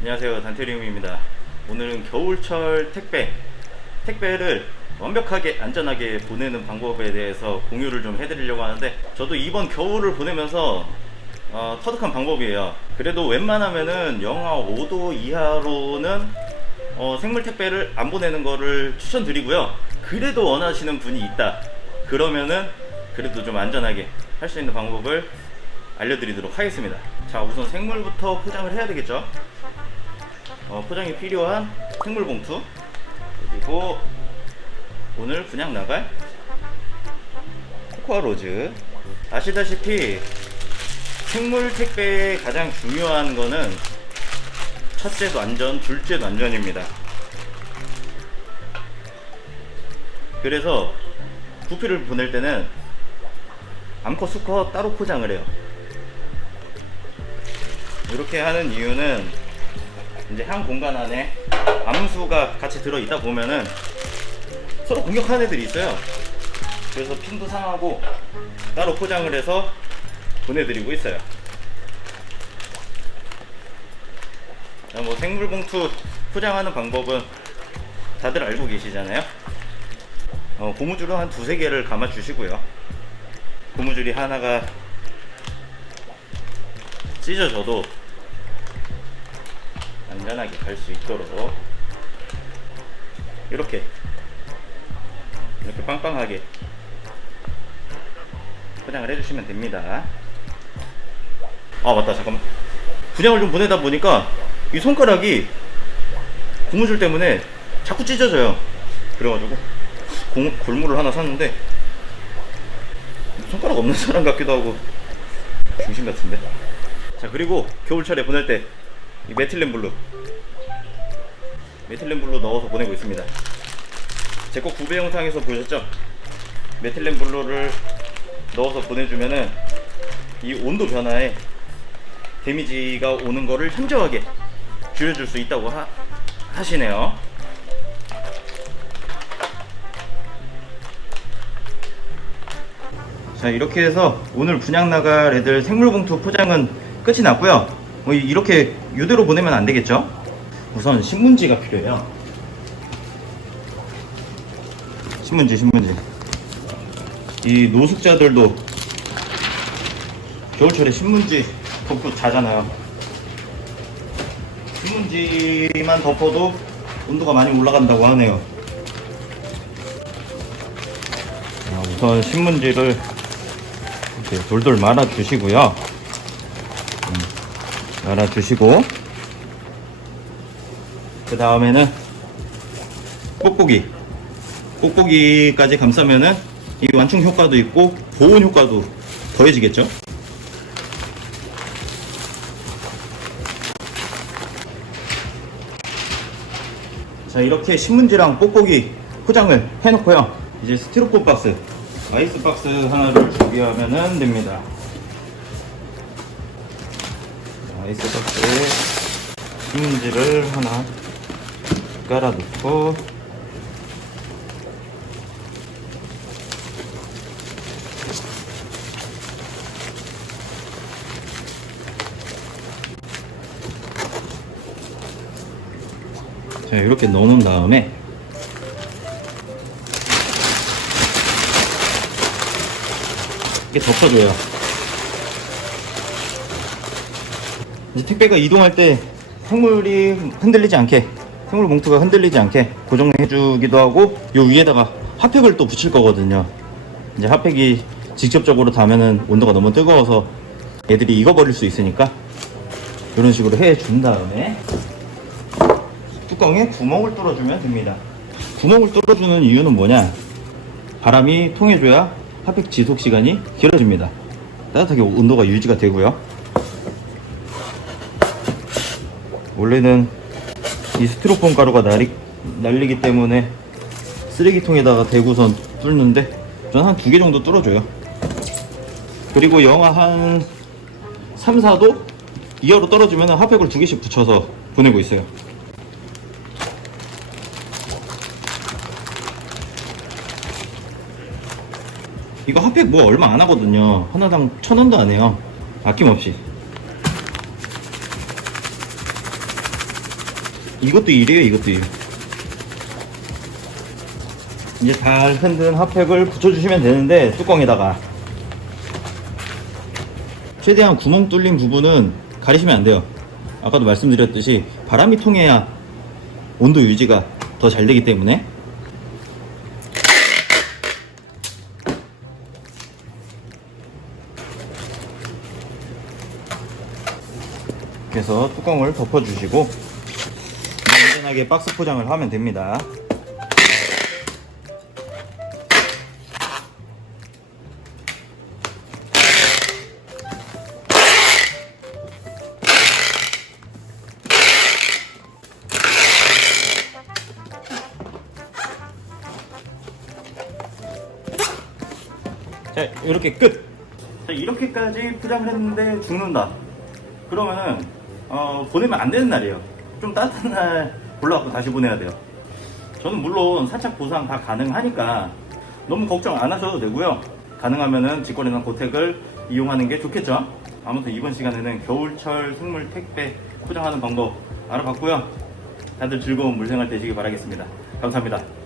안녕하세요. 단테리움입니다. 오늘은 겨울철 택배 택배를 완벽하게 안전하게 보내는 방법에 대해서 공유를 좀 해드리려고 하는데 저도 이번 겨울을 보내면서 어, 터득한 방법이에요. 그래도 웬만하면은 영하 5도 이하로는 어, 생물 택배를 안 보내는 거를 추천드리고요. 그래도 원하시는 분이 있다. 그러면은 그래도 좀 안전하게 할 수 있는 방법을 알려드리도록 하겠습니다. 자 우선 생물부터 포장을 해야 되겠죠 어, 포장이 필요한 생물 봉투 그리고 오늘 분양 나갈 코코아 로즈 아시다시피 생물 택배의 가장 중요한 거는 첫째도 안전, 둘째도 안전입니다. 그래서 부피를 보낼 때는 암컷, 수컷 따로 포장을 해요. 이렇게 하는 이유는 이제 한 공간 안에 암수가 같이 들어 있다 보면은 서로 공격하는 애들이 있어요. 그래서 핀도 상하고 따로 포장을 해서 보내드리고 있어요. 자, 뭐 생물 봉투 포장하는 방법은 다들 알고 계시잖아요. 어, 고무줄은 한 두세 개를 감아 주시고요. 고무줄이 하나가 찢어져도 안전하게 갈 수 있도록 이렇게 이렇게 빵빵하게 포장을 해주시면 됩니다. 아 맞다 잠깐만 분양을 좀 보내다 보니까 이 손가락이 고무줄 때문에 자꾸 찢어져요. 그래가지고 고, 골무를 하나 샀는데 손가락 없는 사람 같기도 하고 중심 같은데. 자 그리고 겨울철에 보낼 때 이 메틸렌 블루 메틸렌 블루 넣어서 보내고 있습니다. 제 거 구배 영상에서 보셨죠? 메틸렌 블루를 넣어서 보내주면은 이 온도 변화에 데미지가 오는 거를 현저하게 줄여줄 수 있다고 하, 하시네요. 자 이렇게 해서 오늘 분양 나갈 애들 생물봉투 포장은 끝이 났고요. 뭐 이- 이렇게 이대로 보내면 안 되겠죠? 우선 신문지가 필요해요. 신문지 신문지. 이 노숙자들도 겨울철에 신문지 덮고 자잖아요. 신문지만 덮어도 온도가 많이 올라간다고 하네요. 자, 우선 신문지를 이렇게 돌돌 말아 주시고요. 말아 주시고 그 다음에는 뽁뽁이. 뽁뽁이까지 감싸면은 이 완충 효과도 있고 보온 효과도 더해지겠죠. 자 이렇게 신문지랑 뽁뽁이 포장을 해놓고요. 이제 스티로폼 박스 아이스 박스 하나를 준비하면 됩니다 아이스 박스에 신문지를 하나 깔아놓고 자 이렇게 넣어놓은 다음에 이렇게 덮어줘요 이제 택배가 이동할 때 생물이 흔들리지 않게 생물 봉투가 흔들리지 않게 고정해 주기도 하고 요 위에다가 핫팩을 또 붙일 거거든요 이제 핫팩이 직접적으로 닿으면은 온도가 너무 뜨거워서 애들이 익어버릴 수 있으니까 이런 식으로 해 준 다음에 뚜껑에 구멍을 뚫어주면 됩니다. 구멍을 뚫어주는 이유는 뭐냐? 바람이 통해줘야 핫팩 지속 시간이 길어집니다. 따뜻하게 온도가 유지가 되고요. 원래는 이 스티로폼 가루가 날리, 날리기 때문에 쓰레기통에다가 대고선 뚫는데 저는 한 두 개 정도 뚫어줘요. 그리고 영하 한 3, 4도 이하로 떨어지면 핫팩을 두 개씩 붙여서 보내고 있어요. 이거 핫팩 뭐 얼마 안 하거든요. 하나당 천 원도 안 해요. 아낌없이. 이것도 1이에요, 이것도 1. 이제 잘 흔든 핫팩을 붙여주시면 되는데, 뚜껑에다가. 최대한 구멍 뚫린 부분은 가리시면 안 돼요. 아까도 말씀드렸듯이 바람이 통해야 온도 유지가 더 잘 되기 때문에. 그래서 뚜껑을 덮어주시고 안전하게 박스 포장을 하면 됩니다. 자, 이렇게 끝. 자, 이렇게까지 포장을 했는데 죽는다. 그러면은 어, 보내면 안 되는 날이에요. 좀 따뜻한 날 골라갖고 다시 보내야 돼요. 저는 물론 사착 보상 다 가능하니까 너무 걱정 안 하셔도 되고요. 가능하면은 직거래나 고택을 이용하는 게 좋겠죠. 아무튼 이번 시간에는 겨울철 생물 택배 포장하는 방법 알아봤고요. 다들 즐거운 물생활 되시기 바라겠습니다. 감사합니다.